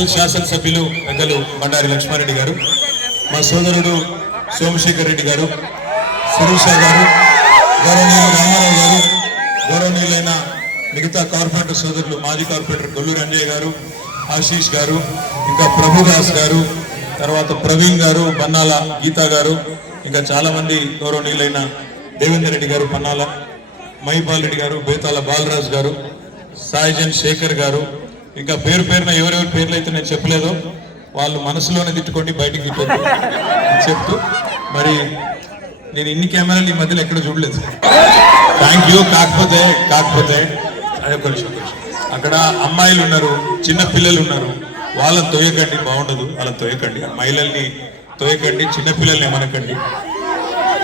ఉప్పల్ శాసనసభ్యులు పెద్దలు బండారి లక్ష్మారెడ్డి గారు, మా సోదరుడు సోమశేఖర్ రెడ్డి గారు, శిరీష గారు, గౌరవనీయులు రామారావు గారు, గౌరవనీయులైన మిగతా కార్పొరేటర్ సోదరులు మాజీ కార్పొరేటర్ గొల్లూరు అంజయ్య గారు, ఆశీష్ గారు, ఇంకా ప్రభుదాస్ గారు, తర్వాత ప్రవీణ్ గారు, బన్నాల గీతా గారు, ఇంకా చాలా మంది గౌరవనీయులైన దేవేందర్ రెడ్డి గారు, పన్నాల మహిపాల్ రెడ్డి గారు, బేతాల బాలరాజు గారు, సాయిజన్ శేఖర్ గారు, ఇంకా పేరు పేరున ఎవరెవరి పేర్లు అయితే నేను చెప్పలేదో వాళ్ళు మనసులోనే తిట్టుకోండి, బయటికి తిట్టొద్దు చెప్తూ, మరి నేను ఇన్ని కెమెరాలు ఈ మధ్యలో ఎక్కడ చూడలేదు. Thank you. కాకపోతే అదే ఒక విషయం, అక్కడ అమ్మాయిలు ఉన్నారు, చిన్న పిల్లలు ఉన్నారు, వాళ్ళని తోయకండి, బాగుండదు, వాళ్ళని తోయకండి, మహిళల్ని తోయకండి, చిన్నపిల్లల్ని ఏమనకండి.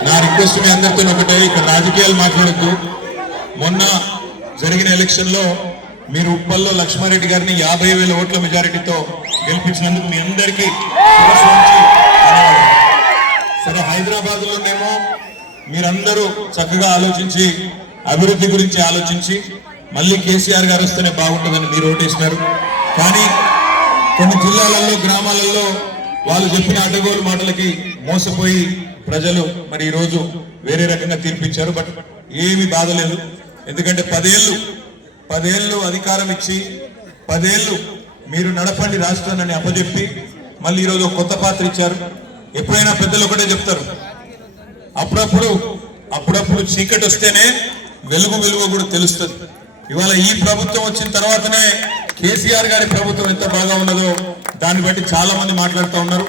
నా రిక్వెస్ట్ మీ అందరితో ఒకటే, ఇక్కడ రాజకీయాలు మాట్లాడద్దు. మొన్న జరిగిన ఎలక్షన్ లో మీరు ఉప్పల్లో లక్ష్మారెడ్డి గారిని 50,000 ఓట్ల మెజారిటీతో గెలిపించినందుకు మీ అందరికీ సరే. హైదరాబాద్ లోనేమో మీరందరూ చక్కగా ఆలోచించి అభివృద్ధి గురించి ఆలోచించి మళ్ళీ కేసీఆర్ గారు వస్తేనే బాగుంటుందని మీరు ఓటేసినారు. కానీ కొన్ని జిల్లాలలో గ్రామాలలో వాళ్ళు చెప్పిన అడ్డగోలు మాటలకి మోసపోయి ప్రజలు మరి ఈరోజు వేరే రకంగా తీర్పిచ్చారు. బట్ ఏమి బాధ లేదు, ఎందుకంటే 10 ఏళ్ళు అధికారం ఇచ్చి 10 ఏళ్ళు మీరు నడపండి రాష్ట్రాన్ని అప్పచెప్పి మళ్ళీ ఈరోజు కొత్త పాత్ర ఇచ్చారు. ఎప్పుడైనా పెద్దలు ఒకటే చెప్తారు, అప్పుడప్పుడు చీకటి వస్తేనే వెలుగు కూడా తెలుస్తుంది. ఇవాళ ఈ ప్రభుత్వం వచ్చిన తర్వాతనే కేసీఆర్ గారి ప్రభుత్వం ఎంత బాగా ఉన్నదో దాన్ని బట్టి చాలా మంది మాట్లాడుతూ ఉన్నారు.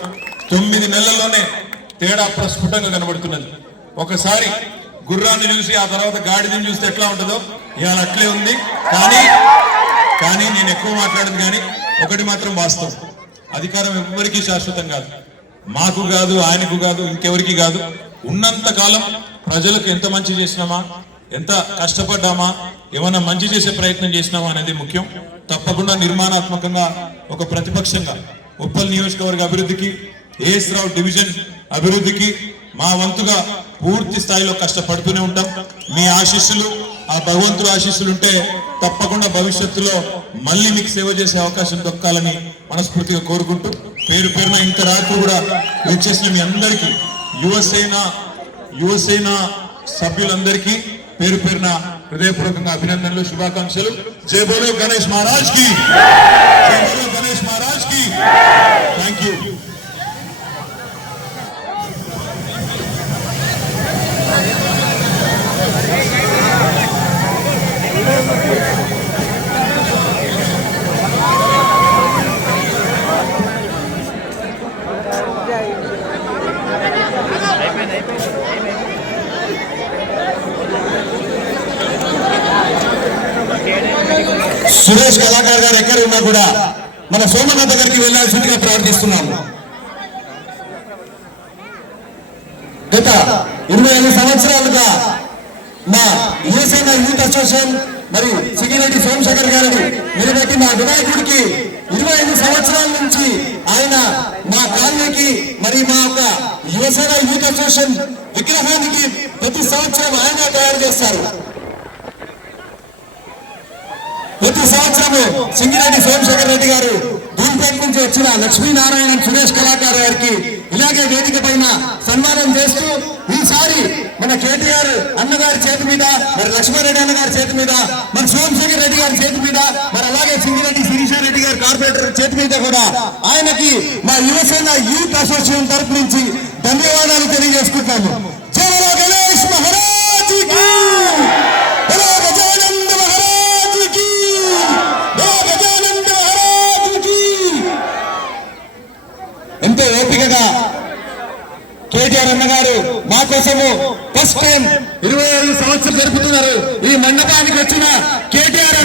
9 నెలల్లోనే తేడా ప్రస్ఫుటంగా కనబడుతున్నది. ఒకసారి గుర్రాన్ని చూసి ఆ తర్వాత గాడిదని చూస్తే ఎట్లా ఉంటుందో ఇవాళ అట్లే ఉంది. కానీ నేను ఎక్కువ మాట్లాడదు, కానీ ఒకటి మాత్రం వాస్తవం, అధికారం ఎవరికి శాశ్వతం కాదు, మాకు కాదు, ఆయనకు కాదు, ఇంకెవరికి కాదు. ఉన్నంత కాలం ప్రజలకు ఎంత మంచి చేసినామా, ఎంత కష్టపడ్డామా, ఏమన్నా మంచి చేసే ప్రయత్నం చేసినామా అనేది ముఖ్యం. తప్పకుండా నిర్మాణాత్మకంగా ఒక ప్రతిపక్షంగా ఉప్పల్ నియోజకవర్గ అభివృద్ధికి, ఏఎస్ రావు డివిజన్ అభివృద్ధికి మా వంతుగా పూర్తి స్థాయిలో కష్టపడుతూనే ఉంటాం. మీ ఆశీస్సులు, ఆ భగవంతుడు ఆశీస్సులు ఉంటే తప్పకుండా భవిష్యత్తులో మళ్ళీ మీకు సేవ చేసే అవకాశం దొక్కాలని మనస్ఫూర్తిగా కోరుకుంటూ, పేరు పేరున ఇంత రాత్రి కూడా వచ్చేసిన మీ అందరికీ, యువసేన సభ్యులందరికీ పేరు పేరున హృదయపూర్వకంగా అభినందనలు, శుభాకాంక్షలు. జై బోలో గణేష్ మహారాజ్ కి, జై బోలో గణేష్ మహారాజ్ కి. Thank you. సురేష్ కళాకారు గారు ఎక్కడ ఉన్నా కూడా మన సోమనాథ్ గారికి వెళ్లాల్సిందిగా ప్రార్థిస్తున్నాము. గత 25 సంవత్సరాలుగా మా యువసేన యూత్ అసోసియేషన్ మరియు సింగిరెడ్డి సోమశేఖర్ గారిని నిలబెట్టి మా వినాయకుడికి 25 సంవత్సరాల నుంచి ఆయన మా కాలనీకి మరి మా యొక్క యువసేన యూత్ అసోసియేషన్ విగ్రహానికి ప్రతి సంవత్సరం ఆయన తయారు చేస్తారు. ప్రతి సంవత్సరము సింగిరెడ్డి సోమశేఖర్ రెడ్డి గారు దూల్పేట నుంచి వచ్చిన లక్ష్మీనారాయణ సురేష్ కళాకారు గారికి ఇలాగే వేదిక పైన సన్మానం చేస్తూ, ఈసారి మన కేటీఆర్ అన్నగారి చేతి మీద, మరి లక్ష్మారెడ్డి అన్నగారి చేతి మీద, మన సోమశేఖర్ రెడ్డి గారి చేతి మీద, మరి అలాగే సింగిరెడ్డి శిరీష రెడ్డి గారి కార్పొరేటర్ చేతి మీద కూడా ఆయనకి మా యువసేన యూత్ అసోసియేషన్ తరఫు నుంచి ధన్యవాదాలు తెలియజేసుకుంటాము. జై బోలో గణేష్ మహారాజ్ కి, బోలో గజానంద మహారాజ్ కి, బోలో గజానంద మహారాజ్ కి. ఎంతో ఓపికగా కేటీఆర్ అన్నగారు మా కోసము ఫస్ట్ టైం 25 సంవత్సరాలు జరుపుతున్నారు. ఈ మండపానికి వచ్చిన కేటీఆర్